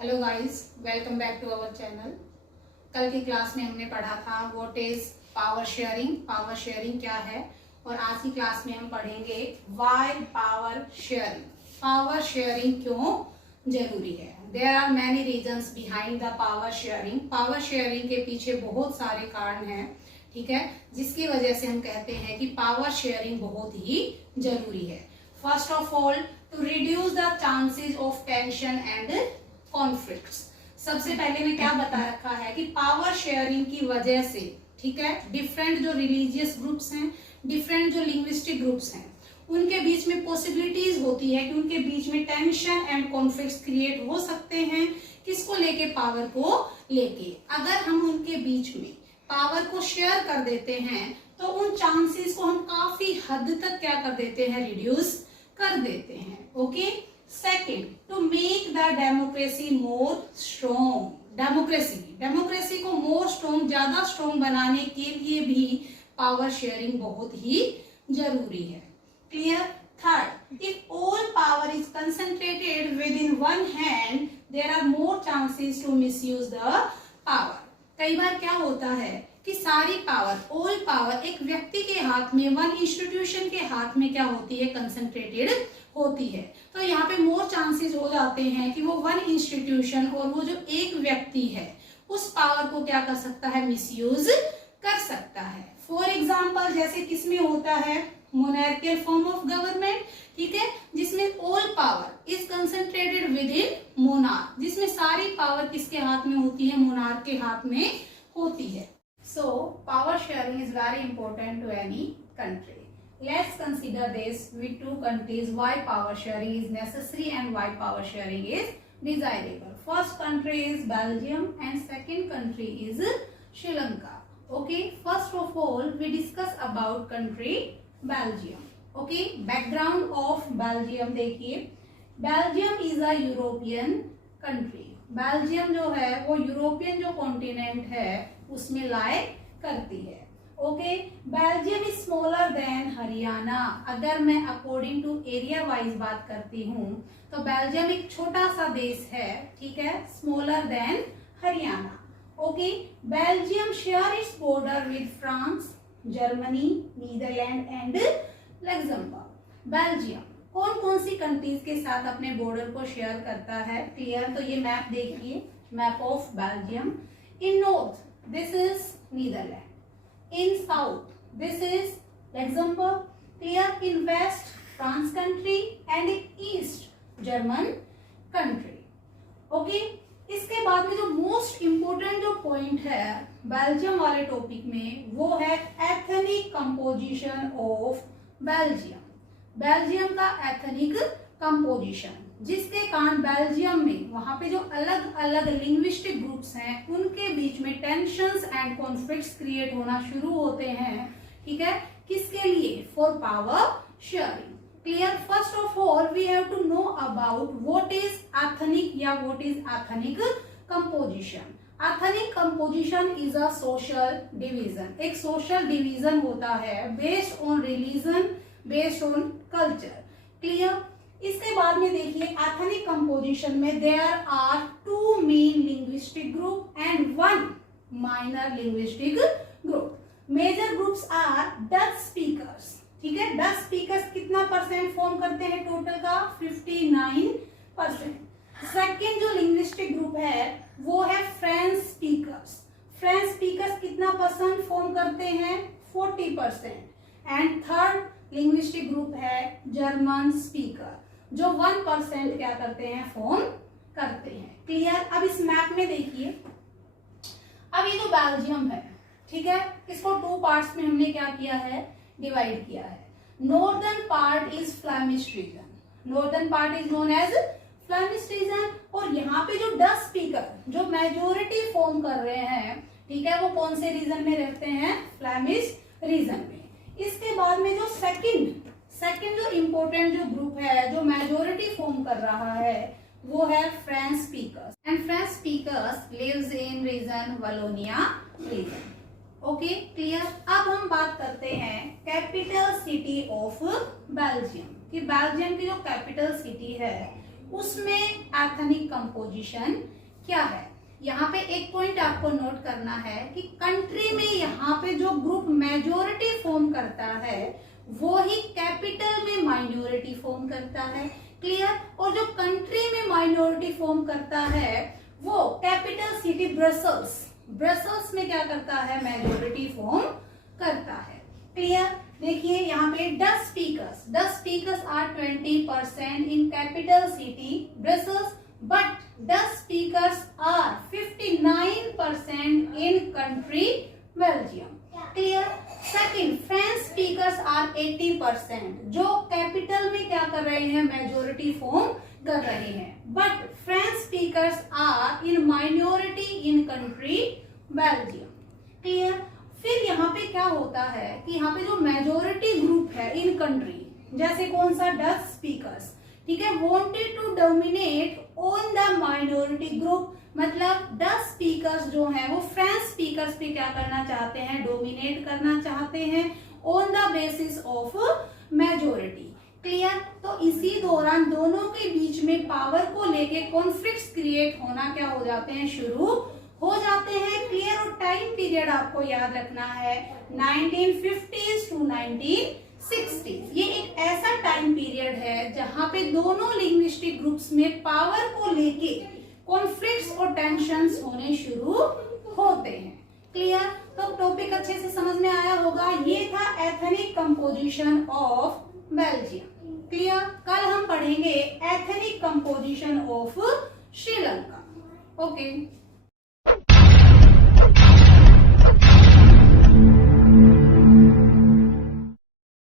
Hello guys, welcome back to our channel. कल की class में हमने पढ़ा था what is power sharing, power sharing क्या है, और आज की क्लास में हम पढ़ेंगे why power sharing, power sharing क्यों जरूरी है। There are many reasons behind the power sharing. Power sharing के पीछे बहुत सारे कारण हैं, ठीक है, जिसकी वजह से हम कहते हैं कि पावर शेयरिंग बहुत ही जरूरी है। First of all, to reduce the chances of tension and conflicts. सबसे पहले में क्या बता रखा है कि पावर शेयरिंग की वजह से, ठीक है, डिफरेंट जो रिलीजियस ग्रुप्स हैं, डिफरेंट जो लिंग्विस्टिक ग्रुप्स हैं, उनके बीच में पॉसिबिलिटीज होती है कि उनके बीच में टेंशन एंड कॉन्फ्लिक्ट्स क्रिएट हो सकते हैं। किसको लेके? पावर को लेके। अगर हम उनके बीच में पावर को शेयर कर देते हैं तो उन चांसेस को हम काफी हद तक क्या कर देते हैं? रिड्यूस कर देते हैं। Okay. Second, to make the democracy more strong. Democracy को मोर स्ट्रॉन्ग, ज्यादा स्ट्रॉन्ग बनाने के लिए भी पावर शेयरिंग बहुत ही जरूरी है। Clear? Third, if all power is concentrated within one hand there are more chances to misuse the power. कई बार क्या होता है कि सारी पावर, ऑल पावर एक व्यक्ति के हाथ में, वन इंस्टीट्यूशन के हाथ में क्या होती है? कंसंट्रेटेड होती है। तो यहाँ पे मोर चांसेस हो जाते हैं कि वो वन इंस्टीट्यूशन और वो जो एक व्यक्ति है उस पावर को क्या कर सकता है? मिसयूज कर सकता है। फॉर एग्जाम्पल, जैसे किसमें होता है? मोनार्कियल फॉर्म ऑफ गवर्नमेंट, ठीक है, जिसमें all power is concentrated with in monarch, जिसमें सारी पावर किसके हाथ में होती है? मोनार्क के हाथ में होती है। So power sharing is very important to any country. Let's consider this with two countries why power sharing is necessary and why power sharing is desirable. First country is Belgium and second country is Sri Lanka. Okay, first of all we discuss about country Belgium. Okay, background of Belgium देखिए, Belgium is a European country. Belgium जो है वो European जो continent है उसमें लाई करती है। Okay, Belgium is smaller than Haryana. अगर मैं अकॉर्डिंग टू एरिया वाइज बात करती हूँ तो बेल्जियम एक छोटा सा देश है, ठीक है, smaller than Haryana. Okay, Belgium share its border with France, Germany, Netherland and Luxembourg. Belgium कौन कौन सी कंट्रीज के साथ अपने बॉर्डर को शेयर करता है? क्लियर? तो ये मैप देखिए, map of Belgium. In north this is Netherland, in south this is Luxembourg, clear? In west France country and in east German country. Okay, इसके बाद में जो मोस्ट इंपोर्टेंट जो पॉइंट है बेल्जियम वाले टॉपिक में वो है ethnic composition of Belgium. Belgium का एथनिक कंपोजिशन, जिसके कारण बेल्जियम में वहां पे जो अलग अलग लिंग्विस्टिक ग्रुप्स हैं उनके बीच में टेंशंस एंड कॉन्फ्लिक्ट्स क्रिएट होना शुरू होते हैं, ठीक है, किसके लिए? For power sharing. Clear? First of all we have to know about what is ethnic या what is ethnic composition. Ethnic composition is a social division. एक सोशल डिवीजन होता है based on religion, based on culture. Clear? इसके बाद में देखिए ethnic composition में there are two main linguistic group and one minor linguistic group. Major groups are Dutch speakers, ठीक है, डच स्पीकर्स कितना परसेंट फॉर्म करते हैं टोटल का? 59%। सेकेंड जो लिंग्विस्टिक ग्रुप है वो है फ्रेंच स्पीकर्स। फ्रेंच स्पीकर्स कितना परसेंट फॉर्म करते हैं? 40%। एंड थर्ड लिंग्विस्टिक ग्रुप है जर्मन स्पीकर, जो 1% क्या करते हैं? फॉर्म करते हैं। क्लियर? अब इस मैप में देखिए, अब ये जो बेल्जियम है, ठीक है, इसको टू पार्ट्स में हमने क्या किया है? डिवाइड किया है। Northern part is Flemish region, northern part is known as Flemish region, और यहाँ पे जो डच स्पीकर जो मेजोरिटी फॉर्म कर रहे हैं, ठीक है, वो कौन से रीजन में रहते हैं? फ्लेमिश रीजन में। इसके बाद में जो सेकंड जो इंपॉर्टेंट जो ग्रुप है जो मेजोरिटी फॉर्म कर रहा है वो है French speakers, and French speakers lives in region Wallonia region. Okay, clear? अब हम बात करते हैं कैपिटल सिटी ऑफ बेल्जियम, कि बेल्जियम की जो कैपिटल सिटी है उसमें एथनिक कंपोजिशन क्या है। यहाँ पे एक पॉइंट आपको नोट करना है कि कंट्री में यहाँ पे जो ग्रुप मेजोरिटी फॉर्म करता है वो ही कैपिटल में माइनॉरिटी फॉर्म करता है। क्लियर। और जो कंट्री में माइनॉरिटी फॉर्म करता है वो कैपिटल सिटी ब्रसल्स में क्या करता है, मेजोरिटी फॉर्म करता है। क्लियर। देखिए यहाँ पे 10 speakers are 20% in capital city Brussels, but 10 speakers are 59% in country Belgium. Clear. Second, French speakers are 80%, जो कैपिटल में क्या कर रहे हैं, मेजोरिटी फॉर्म कर रहे हैं, but French speakers are in minority in country Belgium. Clear. फिर यहाँ पे क्या होता है कि यहाँ पे जो मेजोरिटी ग्रुप है इन कंट्री, जैसे कौन सा, 10 स्पीकर्स, ठीक है, wanted to dominate on the minority group, मतलब 10 स्पीकर्स जो हैं वो फ्रेंच स्पीकर्स पे क्या करना चाहते हैं, डोमिनेट करना चाहते हैं on the basis of majority. Clear. तो इसी दौरान दोनों के बीच में पावर को लेके कॉन्फ्लिक्ट्स क्रिएट होना क्या हो जाते हैं, शुरू हो जाते हैं। क्लियर। और टाइम पीरियड आपको याद रखना है 1950s to 1960s। ये एक ऐसा टाइम पीरियड है जहां पे दोनों लिंग्विस्टिक ग्रुप्स में पावर को लेके कॉन्फ्लिक्ट्स और टेंशंस होने शुरू होते हैं। क्लियर। तो टॉपिक अच्छे से समझ में आया होगा। ये था ethnic composition of Belgium. Clear. कल हम पढ़ेंगे ethnic composition of Sri Lanka. Okay.